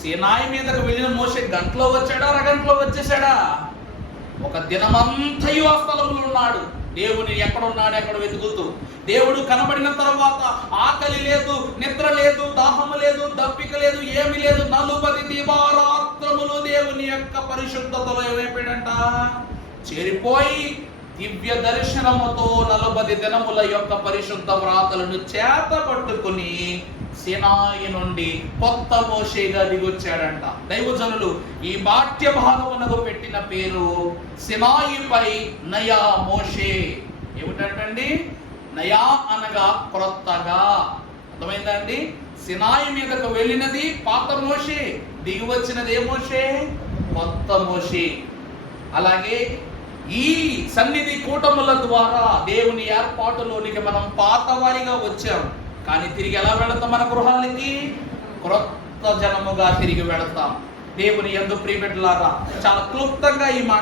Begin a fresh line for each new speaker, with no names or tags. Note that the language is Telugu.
సినాయి మీదకు వెళ్ళిన మోసే గంటలో వచ్చాడా అరగంటలో వచ్చేసాడా ఒక దినమంతయు ఆ స్థలంలో ఉన్నాడు. దేవుని ఎక్కడ ఉన్నాడు ఎక్కడ వెతుకుతూ దేవుడు కనబడిన తర్వాత ఆకలి లేదు నిద్ర లేదు దాహము లేదు దప్పిక లేదు ఏమి లేదు. నలుపది దివారాత్రములు దేవుని యొక్క పరిశుద్ధతలో ఏమైపోయాడంట చేరిపోయి దివ్య దర్శనముతో నలభై దినముల యొక్క పరిశుద్ధ వ్రాతలను చేత పట్టుకుని సినాయి నుండి కొత్త మోషేగా దిగొచ్చాడంట. దైవజనులు ఈ బాట్య భాగమునకు పెట్టిన పేరు సినాయిపై నయా మోషే. ఏమిటంటండి? నయా అనగా క్రొత్తగా. అర్థమైందండి? సినాయి మీదకు వెళ్ళినది పాత మోషే దిగి వచ్చినది ఏ మోషే? కొత్త మోషే. అలాగే ఈ సన్నిధి కూటముల ద్వారా దేవుని ఏర్పాటులోనికి మనం పాతవారిగా వచ్చాం. కానీ తిరిగి ఎలా వెళతాం మన గృహాలకి క్రొత్త జనముగా తిరిగి వెళతాం. దేవుని ఎందు ప్రియబిడ్డలారా చాలా క్లుప్తంగా ఈ మాట